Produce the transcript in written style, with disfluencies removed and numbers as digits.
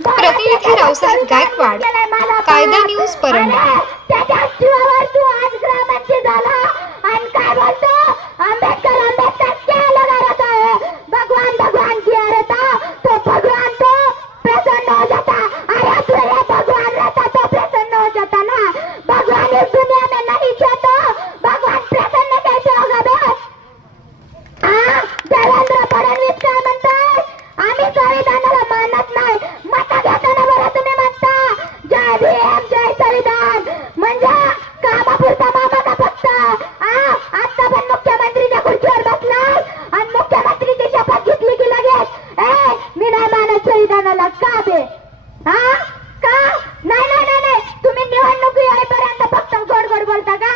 प्रतिनिधी रावसाहेब गायकवाड, कायदा न्यूज परंडा। त्याच्या जीवावर तू आज ग्राममंत्री झाला आणि काय बोलतो आंबेडकर आंबेडकर क्या लगा रहता है, भगवान भगवान किया रहता तो भगवान तो प्रसन्न हो जाता। अरे तुझे भगवान रहता तो प्रसन्न हो जाता ना, भगवान इस दुनिया में नहीं थे तो भगवान प्रसन्न कैसे होगा बे? देवेंद्र फडणवीस काय म्हणताय, आम्ही संविधानाला मानत नाही, मत घेताना बरं तुम्ही म्हणता जय भीम जय संविधान, म्हणजे कामापुरता मामा का फक्त? आता पण मुख्यमंत्रीच्या खुर्चीवर बसलाय आणि मुख्यमंत्रीची शपथ घेतली की लगेच मी नाही मानत संविधानाला का बे? का नाही नाही नाही तुम्ही निवडणूक येईपर्यंत फक्त गोड गोड बोलता का?